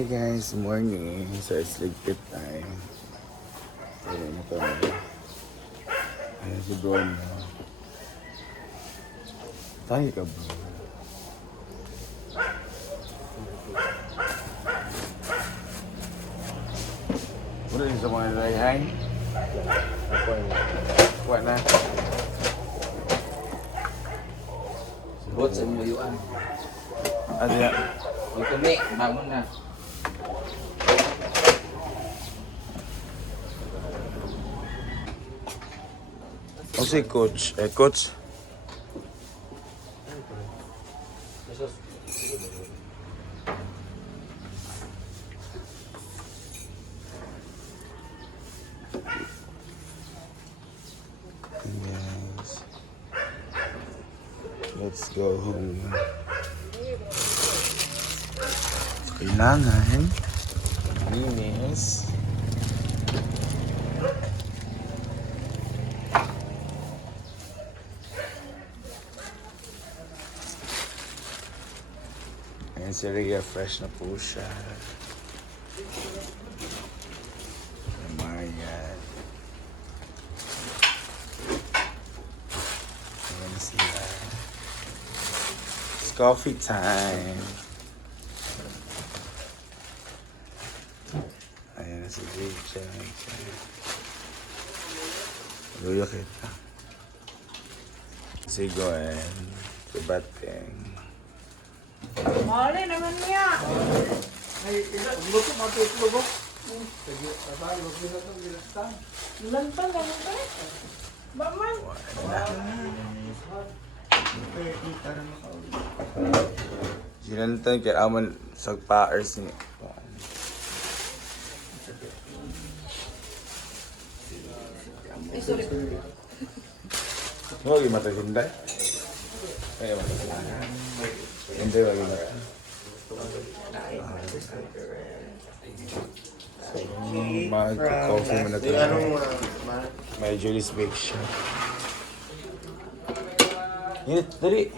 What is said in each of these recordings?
Hey guys, morning. So it's ligpit time. Ayan mo kami. Ayan si bro mo. Tayo ka bro. Wala rin sa mga nalaihay. Kuha na. Bot sa muyuan. Ano yan? Huwag kami, bangon na. O si coach. Coach. Yes. Let's go home. Kailangan linis. Ayan si Rhea, fresh na po siya. Ayan. Ayan sila. It's coffee time. Ayan si Rhea. Luya kita. Si Gwen. Si Bateng. Mali naman niya. Lantang ganun ka rin. Baman. Sinantan kaya aman sa paers niya. Huwag yung mataginday. Ay, mataginday. Hindi, wag yung mataginday. Mag-coffee mo na ito. May Julie's Bake Shop. Init, dali.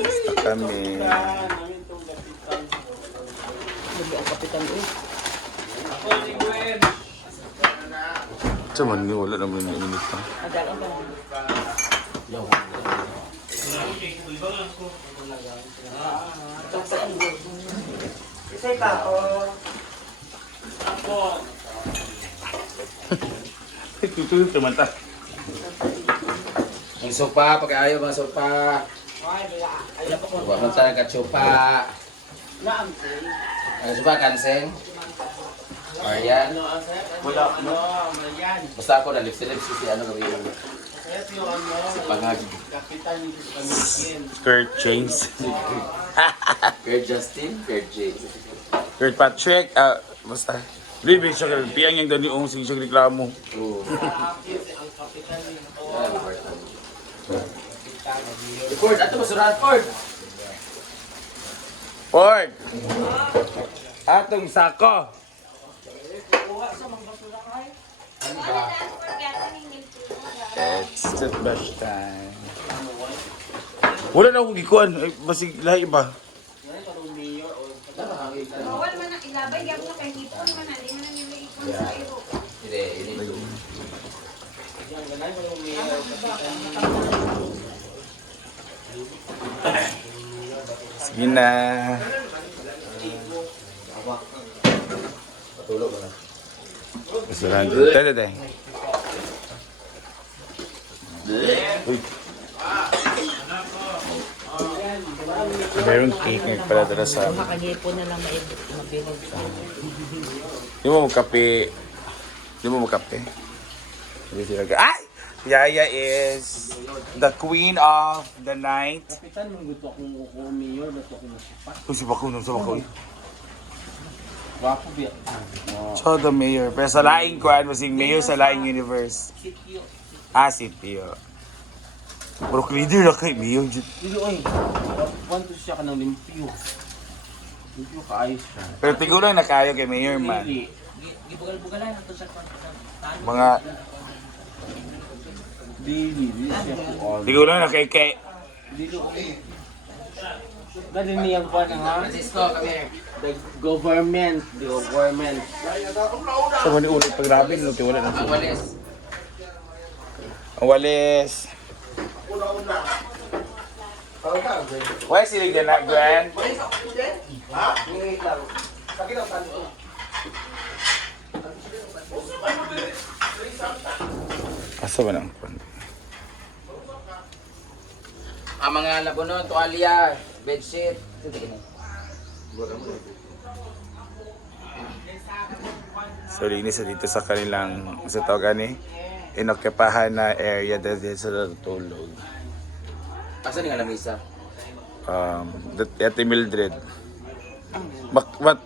Basta kami. Lagi ang kapitan eh. Saman, wala naman yung init pa. Adalang ka naman. Isay pa ako. Tutulog naman ta. Ang sopa, pag-ayaw mga sopa. Ay, wala. Alam ko kung Huwag mo tayo katsopa. naamsin. Ang sopa, kanseng. Marian. Wala. Marian. Basta ako na lips-lips si ano gawin mo. Kaya si ano, Si Pangag. kapitan nito sa Pamilyan. Kurt James. Kurt Justin, Kurt James. Kurt Patrick. Basta. Bibi siya ka. Piyang yung dani yung sige siya reklamo. Oo. Ang kapitan nito. Yan, important. Ford, ato ba surat Ford? Ford! Atong sako. Kuha sa mga basura kay. It's toothbrush time. Wala na akong gikuan. Basig lahi ba? Ngayon parang mayor o Bawal man ang ilabay, yung na kay hipon man, hindi man nila ipon sa iro. Hindi, hindi. yan ganay parang mayor o kapitan. Sige na. Patulog mo na. Basta Tete. Uy. Meron cake ngayon pala dala sa... Makagipon na lang mabilog sa Di mo magkape. Di mo magkape. Hindi sila ay! Yaya is the queen of the night. kapitan, mong gusto akong kukuha mayor, ba't ako masipat? Kung si Baku, nung sa Baku. Wapo biya. So the mayor. Pero sa laing kuan, masing mayor sa laing universe. Sityo. Si Tio. Pero leader na kay mayor. Dilo ay, kwanto siya ka ng limpyo. Hindi ko kaayos siya. Pero tigulang na kayo kay Mayor man. Dili. Gibugal-bugalan ito sa Mga Dili siya ko. tigulang na kay Dili ko. Dali niyang pa na ha? Francisco, come here. The government. sa mani ulit pag grabe no wala na. Ang walis. Ang walis. Why sila na Gwen? Asa ba nang Ang mga labunon, tuwalya, bedsheet. So linis na dito sa kanilang sa tawag ni inokupahan na area dahil sa tulog. Asa ni nga lamisa? Ate Mildred.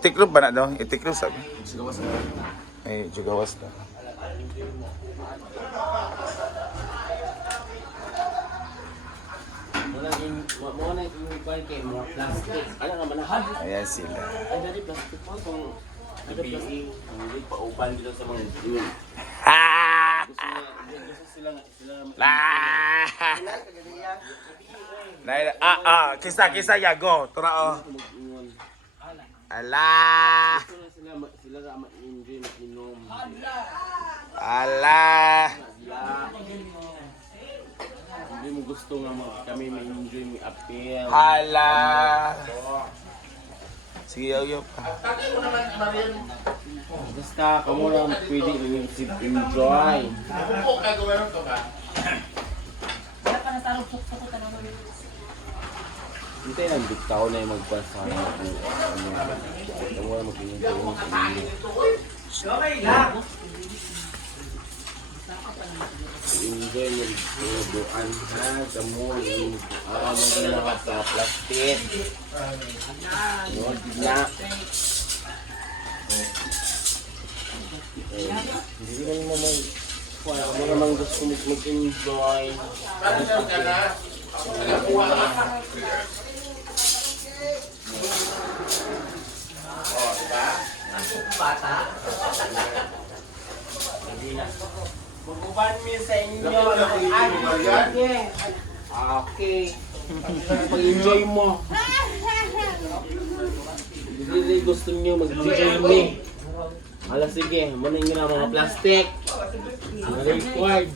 Tiklo ba na daw? Itiklo sabi. Sigawas na. Ay, jugawas na. Mo na yung iban kay mga plastic. Ano naman na hard? Ayan sila. Ay, dari plastic mo kung ano plastic. Hindi pa upan dito sa mga yun. Ha! Gusto sila La! Kisa yago. Tura oh. mag-ingon. Ala! Sila ra ma-enjoy mag-inom. Ala! Hindi mo gusto nga kami ma-enjoy mi-appeal. Hala! Sige, yaw pa. Basta kamo lang pwede enjoy. Hintay lang bitaw na yung magpasa. Kamo lang mag-enjoy. Enjoy mo yung buwan ha. Kamo yung mga sa plastic. Na. Hindi ka naman kung naman gusto mo mag-enjoy. Mag-uban mo sa inyo. Okay. Pag-enjoy mo. Hindi gusto nyo mag-enjoy me. Ala sige, muna nyo na mga plastic. Record.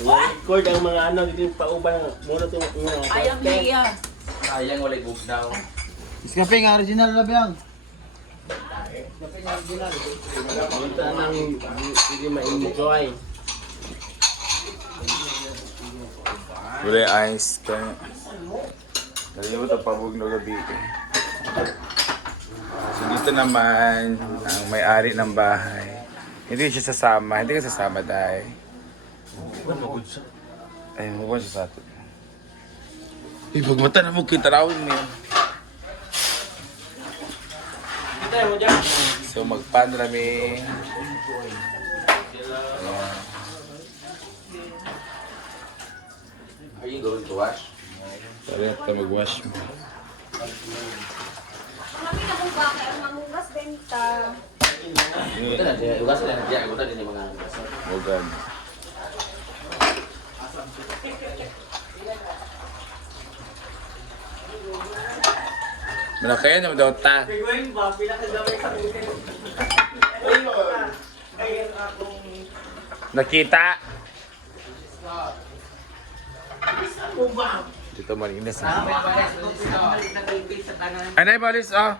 Record ang mga ano, dito yung pauban. Muna itong mga plastic. Sayang walay bugnaw. Iskaping original na biyang. Punta nang hindi ma-enjoy. Wala ice ka. Dali mo ito pabugno gabi. So dito naman ang may-ari ng bahay. Hindi siya sasama. Hindi ka sasama dahil. Ay, mukha siya sa atin. Pagmata na mo kita rawin mo yan. So magpan rami. Are you going to wash? Tara natin mag-wash mo. Kami na kung bakit ang mangugas benta. Ito na, ugas na diya. Ito din yung mga ugas. Huwag Malakayan naman daw ta. Nakita? Dito malinis. Anay balis oh.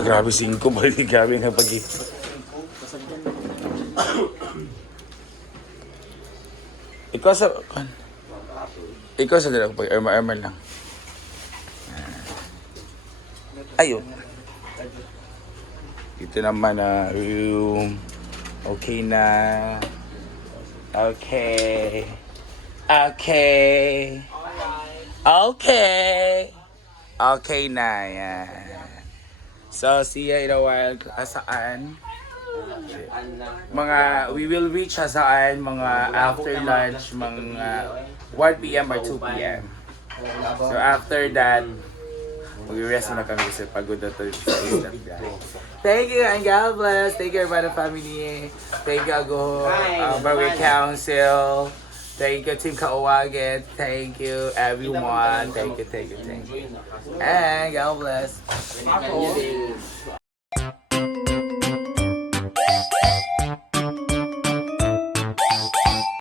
Grabe 5 balik grabe na pag Ikaw sa dalag pag arma lang. Ayun. Ito naman na room. Okay na. Okay. Okay. Okay. Okay na yan. So, see ya in a while. Saan? We will reach saan mga after lunch, mga 1 p.m. or 2 p.m. So, after that, mag-rest na kami kasi pagod na to sa isla, guys. Thank you and God bless. Thank you, everybody, family. Thank you, Ago, Barangay Council. Thank you, Team Kauwagan. Thank you, everyone. Thank you. And God bless.